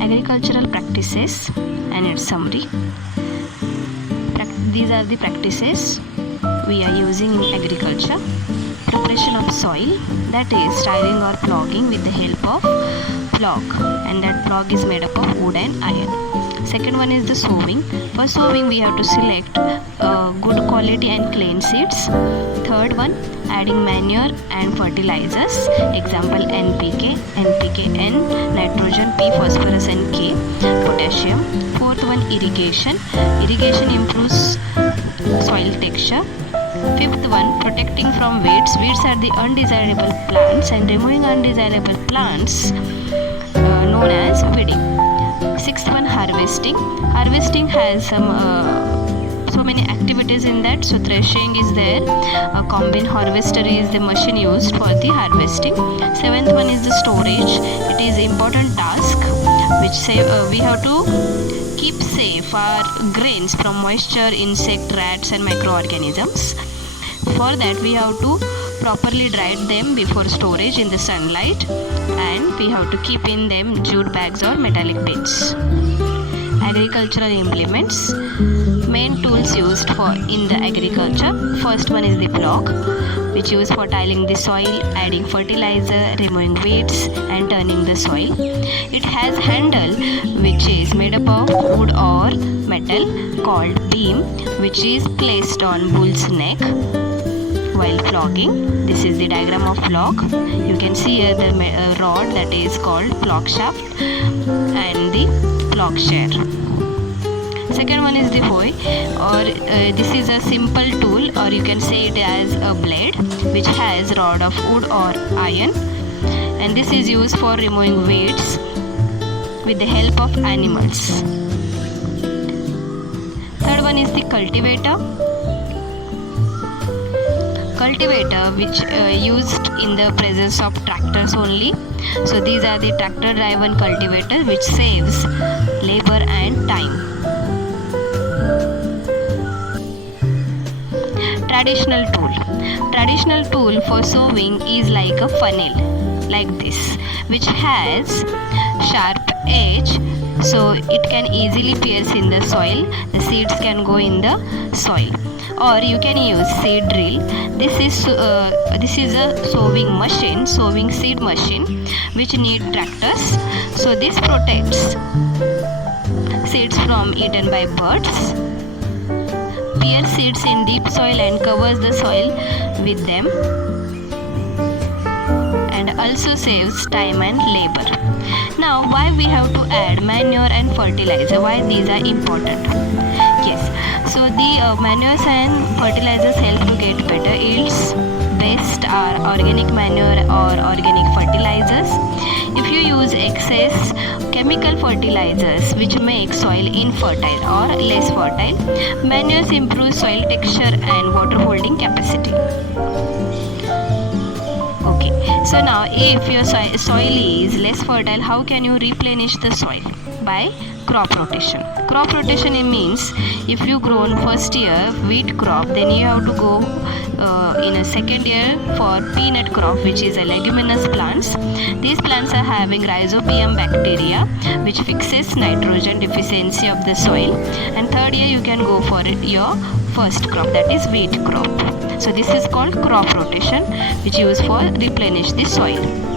Agricultural practices and its summary. These are the practices we are using in agriculture. Preparation of soil, that is tilling or ploughing with the help of plough, and that plough is made up of wood and iron. Second one is the sowing. For sowing we have to select good quality and clean seeds. Third one, adding manure and fertilizers, example NPK, NPKN, nitrogen, P, phosphorus and K, potassium. Fourth one, irrigation. Irrigation improves soil texture. Fifth one, protecting from weeds. Weeds are the undesirable plants, and removing undesirable plants known as weeding. Sixth one, harvesting. Harvesting has so many activities in that. So threshing is there. A combine harvester is the machine used for the harvesting. Seventh one is the storage. It is important task which we have to keep safe our grains from moisture, insect, rats and microorganisms. For that we have to properly dry them before storage in the sunlight, and we have to keep in them jute bags or metallic bins. Agricultural implements. Main tools used for in the agriculture. First one is the plough, which used for tilling the soil, adding fertilizer, removing weeds and turning the soil. It has handle which is made up of wood or metal called beam, which is placed on bull's neck while ploughing. This is the diagram of plough. You can see here the rod that is called plough shaft and the ploughshare. Second one is the hoe, or this is a simple tool, or you can say it as a blade which has rod of wood or iron, and this is used for removing weeds with the help of animals. Third one is the cultivator. Cultivator which used in the presence of tractors only. So these are the tractor driven cultivator which saves labor and time. Traditional tool. Traditional tool for sowing is like a funnel, like this, which has sharp edge, so it can easily pierce in the soil. The seeds can go in the soil. Or you can use seed drill. This is a sowing machine, sowing seed machine, which need tractors. So this protects seeds from eaten by birds, pierce seeds in deep soil and covers the soil with them, and also saves time and labor. Now, why we have to add manure and fertilizer? Why these are important? Yes, so the manures and fertilizers help to get better yields. Best are organic manure or organic fertilizers. If you use excess chemical fertilizers which make soil infertile or less fertile, manures improve soil texture and water holding capacity. Okay, so now if your soil is less fertile, how can you replenish the soil? By crop rotation. Crop rotation means if you grown first year wheat crop, then you have to go in a second year for peanut crop, which is a leguminous plants. These plants are having rhizobium bacteria which fixes nitrogen deficiency of the soil, and third year you can go for your first crop, that is wheat crop. So this is called crop rotation, which is used for replenish the soil.